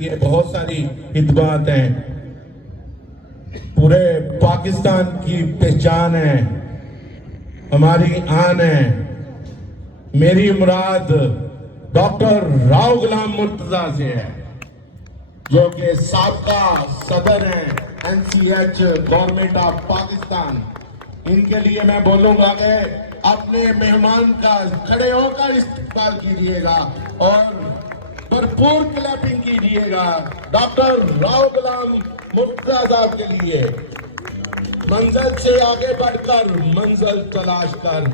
لیے بہت ساری خدمات ہیں، پورے پاکستان کی پہچان ہے، ہماری آن ہے۔ میری مراد ڈاکٹر راؤ غلام مرتضیٰ سے ہے، جو کہ سابقہ صدر ہیں NCH گورنمنٹ آف پاکستان۔ ان کے لیے میں بولوں گا کہ اپنے مہمان کا کھڑے ہو کر استقبال کیجیے گا اور بھرپور کلیپنگ کیجیے گا ڈاکٹر راؤ غلام مرتضیٰ صاحب کے لیے۔ منزل سے آگے بڑھ کر منزل تلاش کر،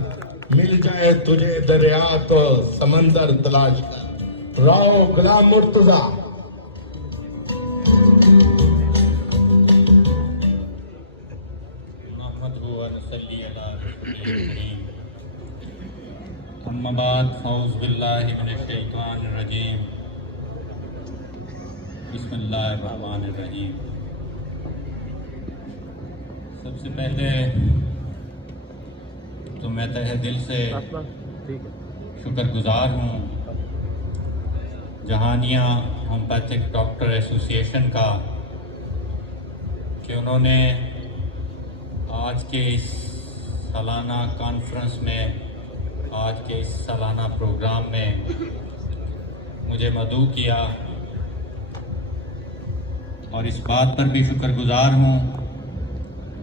مل جائے تجھے دریا تو سمندر تلاش کر۔ راؤ غلام مرتضیٰ۔ اما بعد اعوذ باللہ من الشیطان الرجیم، بسم اللہ الرحمن الرحیم۔ سب سے پہلے تو میں تہہ دل سے شکر گزار ہوں جہانیہ ہومیوپیتھک ڈاکٹر ایسوسی ایشن کا کہ انہوں نے آج کے اس سالانہ کانفرنس میں، آج کے اس سالانہ پروگرام میں مجھے مدعو کیا، اور اس بات پر بھی شکر گزار ہوں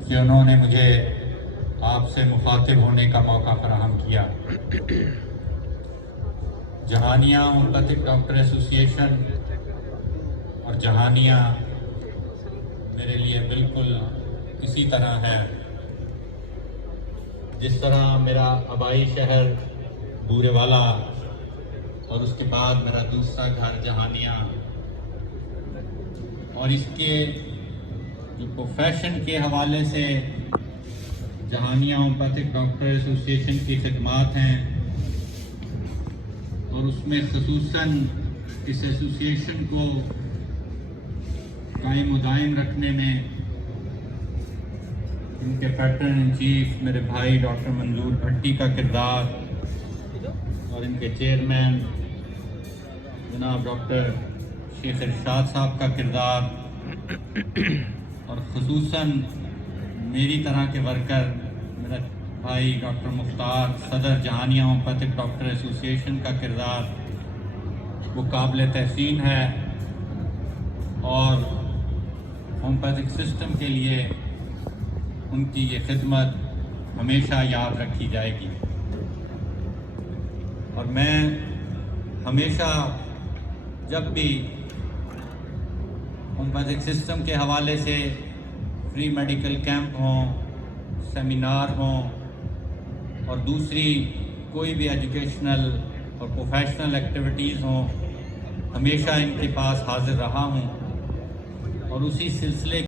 کہ انہوں نے مجھے آپ سے مخاطب ہونے کا موقع فراہم کیا۔ جہانیہ ہومیوپیتھک ڈاکٹر ایسوسی ایشن اور جہانیہ میرے لیے بالکل اسی طرح ہے جس طرح میرا آبائی شہر بورے والا اور اس کے بعد میرا دوسرا گھر جہانیہ، اور اس کے جو پروفیشن کے حوالے سے جہانیہ ہومیوپیتھک ڈاکٹر ایسوسی ایشن کی خدمات ہیں، اور اس میں خصوصاً اس ایسوسی ایشن کو قائم و دائم رکھنے میں ان کے پیٹرن ان چیف میرے بھائی ڈاکٹر منظور بھٹی کا کردار، اور ان کے چیئرمین جناب ڈاکٹر شیخ ارشاد صاحب کا کردار، اور خصوصاً میری طرح کے ورکر میرا بھائی ڈاکٹر مختار صدر جہانیہ ہومیوپیتھک ڈاکٹر ایسوسی ایشن کا کردار، وہ قابل تحسین ہے اور ہومیوپیتھک سسٹم کے لیے ان کی یہ خدمت ہمیشہ یاد رکھی جائے گی۔ اور میں ہمیشہ جب بھی ہومیوپیتھک سسٹم کے حوالے سے فری میڈیکل کیمپ ہوں، سیمینار ہوں، اور دوسری کوئی بھی ایجوکیشنل اور پروفیشنل ایکٹیویٹیز ہوں، ہمیشہ ان کے پاس حاضر رہا ہوں، اور اسی سلسلے